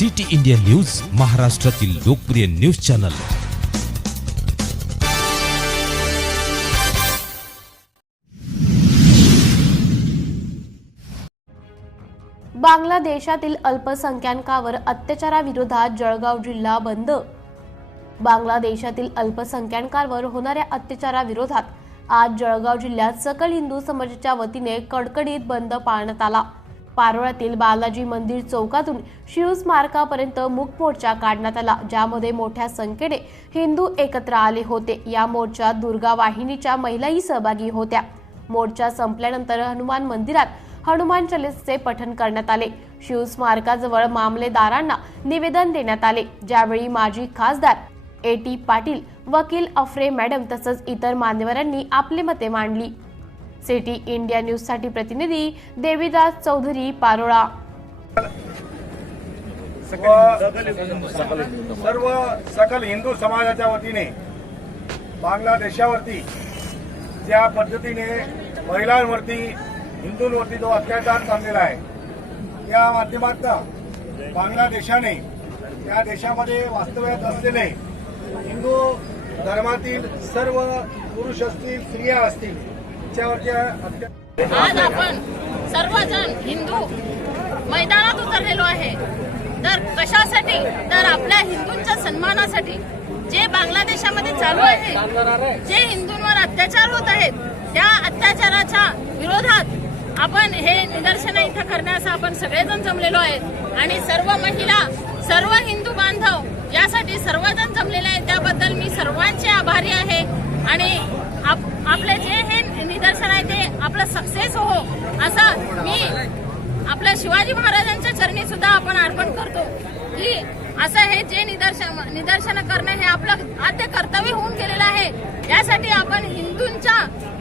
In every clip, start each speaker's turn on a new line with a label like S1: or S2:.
S1: City India news महाराष्ट्रातील लोकप्रिय news channel.
S2: बांगलादेशातील अल्पसंख्याकांवर अत्याचाराविरोधात जळगाव जिल्हा बंद. बांगलादेशातील अल्पसंख्याकांवर होणाऱ्या अत्याचाराविरोधात आज जळगाव जिल्ह्यात सकल हिंदू समाजाच्या वतीने कडकडीत बंद पाळण्यात आला. पारोळ्यातील बालाजी मंदिर चौकातून शिवस्मारकापर्यंत मूक मोर्चा काढण्यात आला ज्यामध्ये मोठ्या संख्येने हिंदू एकत्र आले होते. या मोर्चात दुर्गा वाहिनीच्या महिलाही सहभागी होत्या. मोर्चा संपल्यानंतर हनुमान मंदिरात हनुमान चालीसाचे पठण करण्यात आले. शिवस्मारकाजवळ मामलेदारांना निवेदन देण्यात आले. ज्यावेळी माजी खासदार ए टी पाटील वकील अफरे मॅडम तसंच इतर मान्यवरांनी आपली मते मांडली. सिटी इंडिया न्यूजसाठी प्रतिनिधी देवीदास चौधरी पारोळा.
S3: सर्व सकल हिंदू समाजाच्या वतीने बांगलादेशावरती ज्या पद्धतीने महिलांवरती हिंदूंवरती जो अत्याचार चाललेला आहे या माध्यमातून बांगलादेशाने या देशामध्ये वास्तव्यात असलेले हिंदू धर्मातील सर्व पुरुष असतील स्त्रिया असतील
S4: आज आपण सर्वजण हिंदू मैदानात उतरलेलो आहे. तर कशासाठी? तर आपल्या हिंदूंच्या सन्मानासाठी जे बांगलादेशामध्ये चालू आहे जे हिंदूंवर अत्याचार होत आहेत त्या अत्याचाराच्या विरोधात आपण हे निदर्शन इथं करण्यास आपण सगळेजण जमलेलो आहेत. आणि सर्व महिला सर्व हिंदू बांधव यासाठी सर्वजण जमलेले आहेत. त्याबद्दल मी सर्वांचे आभारी आहे. आणि आप- आपले जे हे निदर्शन आहे ते आपलं सक्सेस हो. असं मी आपल्या शिवाजी महाराजांच्या चरणी सुद्धा आपण अर्पण करतो. की असं हे जे निदर्शन निदर्शन करणं हे आपलं आद्य कर्तव्य होऊन गेलेलं आहे. यासाठी आपण हिंदूंच्या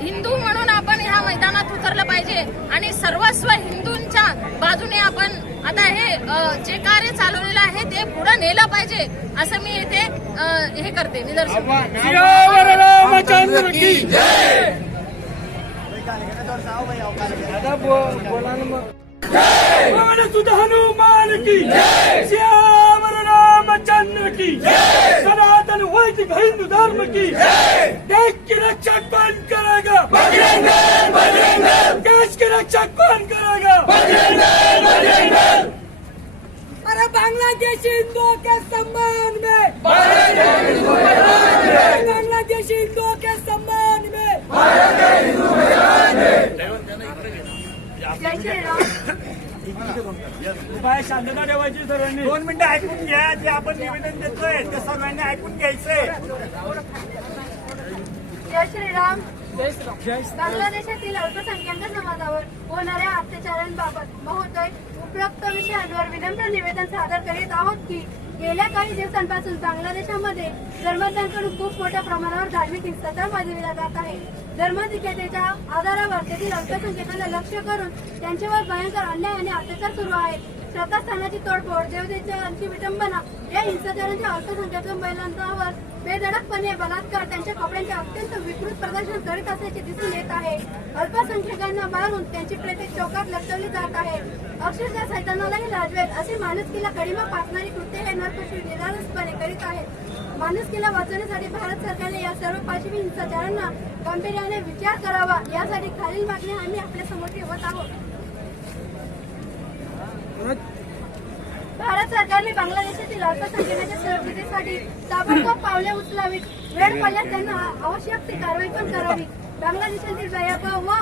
S4: हिंदू म्हणून आपण ह्या मैदानात उतरलं पाहिजे. आणि सर्वस्व हिंदूंच्या बाजूने आपण आता हे जे कार्य चालवलेलं आहे ते पुढे नेलं पाहिजे. असं मी इथे हे करते निदर्शन
S5: सुध हनुमान की श्याम रामचंद्र की सनातन वैदिक हिंदू धर्म की देश की रक्षा कौन करेगा देश की रक्षा कौन करेगा अरे बांग्लादेश हिंदुओं के सम्मान में बांग्लादेश हिंदुओं शांतता ठेवायची सर्वांनी
S3: दोन मिनिटं ऐकून घ्या जे आपण निवेदन देतोय ते सर्वांनी ऐकून घ्यायचंय.
S6: जय श्रीराम. बांगलादेशातील अल्पसंख्याक समाजावर होणाऱ्या अत्याचारांबाबत महोदय उपरोक्त विषयांवर विनम्र निवेदन सादर करीत आहोत की गेल्या काही दिवसांपासून बांगलादेशामध्ये धर्मज्ञांकडून खूप मोठ्या प्रमाणावर धार्मिक हिंसाचार वाजविला जात आहे. धर्मधिक्यतेच्या आधारावर तेथील अल्पसंख्याकांना लक्ष्य करून त्यांच्यावर भयंकर अन्याय आणि अत्याचार सुरू आहेत. श्रद्धास्थानाची तोडफोड देवदेवांची विटंबना या हिंसाचारांच्या अल्पसंख्याक महिलांवर बेधडकपणे बलात्कार त्यांच्या कपड्यांचे अत्यंत विकृत प्रदर्शन करीत असल्याचे दिसून येत आहे. अल्पसंख्याकांना मारून त्यांची प्रेते चौकात लटकवली जात आहे. अक्षरशः सैतानालाही लाजवेल असे माणुसकीला कडिमा पाचणारी कृत्य हे नरपशु निराळसपणे करीत आहेत. माणुसकीला वाचवण्यासाठी भारत सरकारने या सर्व पाशवी हिंसाचारांना गांभीर्याने विचार करावा यासाठी खालील मागण्या आम्ही आपल्यासमोर ठेवत आहोत. भारत सरकारने बांगलादेशातील अल्पसंख्याकांच्या सुरक्षितेसाठी ताबडतोब पावले उचलावीत. वेळ पडल्यास त्यांना आवश्यक ती कारवाई पण करावी. बांगलादेशातील भयावह व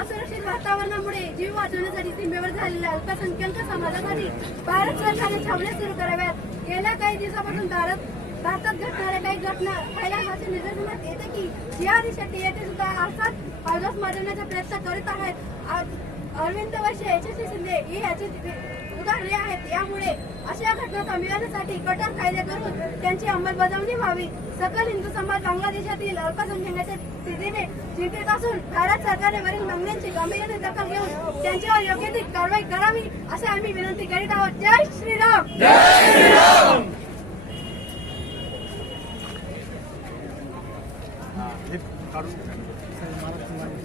S6: असुरक्षित वातावरणामुळे जीव वाचवण्यासाठी सीमेवर झालेल्या अल्पसंख्याक समाजासाठी भारत सरकारने छावण्या सुरू कराव्यात. गेल्या काही दिवसापासून भारत भारतात घडणाऱ्या काही घटना पहिल्या निदर्शनात येते की या शेट्टी येथे सुद्धा अर्थात पावसास माजवण्याचा प्रयत्न करीत आहेत. अरविंद वैश्य यशस्वी शिंदे ही याची उदाहरणे आहेत. यामुळे अशा घटना थांबविण्यासाठी कठोर कायदे करून त्यांची अंमलबजावणी व्हावी. सकल हिंदू समाज बांगलादेशातील अल्पसंख्याकांच्या स्थितीने चिंतित असून भारत सरकारने वरील मागण्यांची गांभीर्याने दखल घेऊन त्यांच्यावर योग्य ती कारवाई करावी असे आम्ही विनंती करीत आहोत. जय श्रीराम!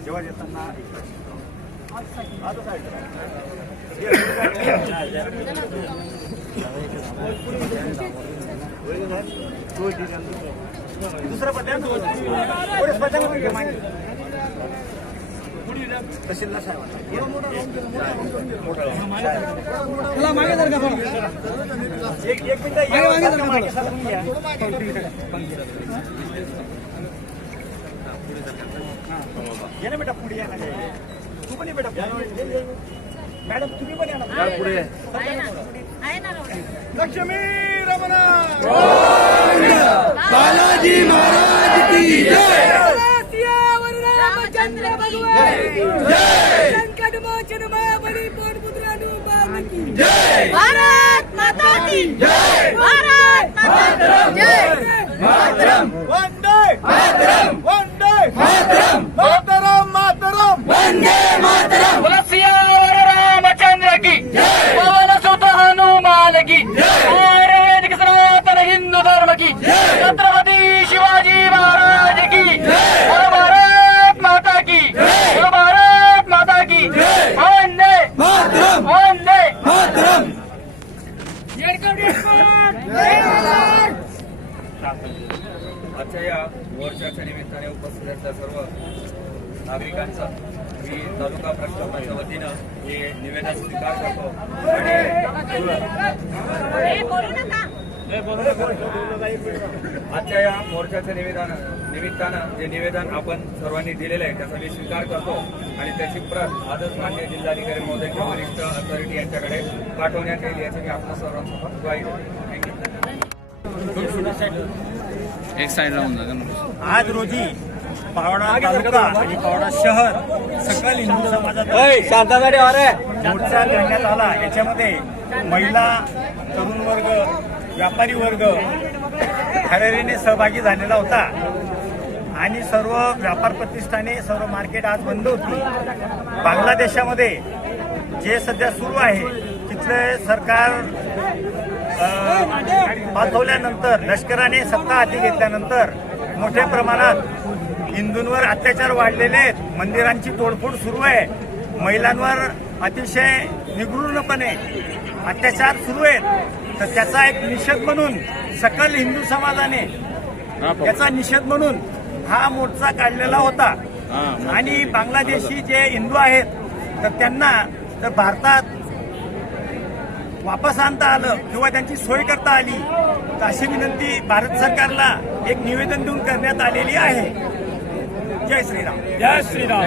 S3: जेव्हा येताना दुसरं पत्या पुढे पत्या मागे तहसीलदार साहेब एक एक मिनिट या, मागे सरकून घ्या. ये ना बेटा पुढे या ना तू पण ये बेटा पुढे. मॅडम तुम्ही पण या ना. पुढे. लक्ष्मी रमणा
S5: बालाजी महाराज की जय.
S4: रामचंद्र की भारत माता की भारत माता की जय.
S3: वंदे. मातरम. वंदे. मातरम. मातरम मातरम.
S5: बोला सियावर रामचंद्र की पवन सुत हनुमान की आयुर्वेदिक सनातन हिंदू धर्म की छत्रपती शिवाजी महाराज की बोलो भारत माता की बोलो भारत माता की वंदे वंदे
S7: आजच्या या मोर्चाच्या निमित्ताने उपस्थित असलेल्या सर्व नागरिकांचा मी तालुका प्रशासनाच्या वतीनं हे निवेदन स्वीकार करतो. आणि आजच्या या मोर्चाच्या निवेदन निमित्तानं जे निवेदन आपण सर्वांनी दिलेलं आहे त्याचा मी स्वीकार करतो. आणि त्याची प्रत आजच मान्य जिल्हाधिकारी महोदय किंवा वरिष्ठ अथॉरिटी यांच्याकडे पाठवण्यात येईल याची मी आपल्या ग्वाही देतो. थँक्यू
S8: एक साइड राहून जागा
S3: आज रोजी पावडा तालुका आणि पावडा शहर सकल हिंदू समाजात मोर्चा करण्यात आला. याच्यामध्ये महिला तरुण वर्ग व्यापारी वर्ग खरेदीने सहभागी झालेला होता. आणि सर्व व्यापार प्रतिष्ठाने सर्व मार्केट आज बंद होती. बांगलादेशामध्ये जे सध्या सुरू आहे तिथले सरकार पाठवल्यानंतर लष्कराने सत्ता हाती घेतल्यानंतर मोठ्या प्रमाणात हिंदूंवर अत्याचार वाढलेले आहेत. मंदिरांची तोडफोड सुरू आहे. महिलांवर अतिशय निगृढपणे अत्याचार सुरू आहेत. तर त्याचा एक निषेध म्हणून सकल हिंदू समाजाने याचा निषेध म्हणून हा मोर्चा काढलेला होता. आणि बांगलादेशी जे हिंदू आहेत तर त्यांना तर भारतात वापस आणता आलं किंवा त्यांची सोय करता आली तर अशी विनंती भारत सरकारला एक निवेदन देऊन करण्यात आलेली आहे. जय श्रीराम.
S5: जय श्रीराम.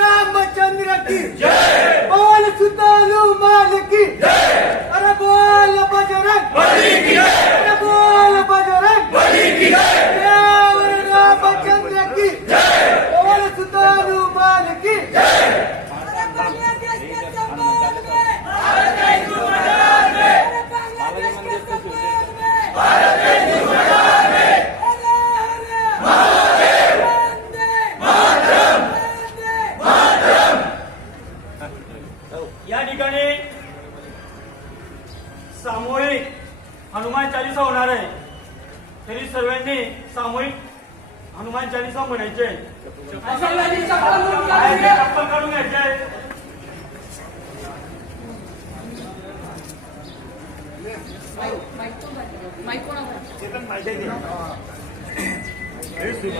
S3: रामचंद्र की. जय. पवन सुत हनुमान की. जय. अरे बोल बजरंग. बली की जय. अरे बोल बजरंग. बली की जय. रामचंद्र की. जय. पवन सुत हनुमान की. जय.
S5: 感谢你啊。么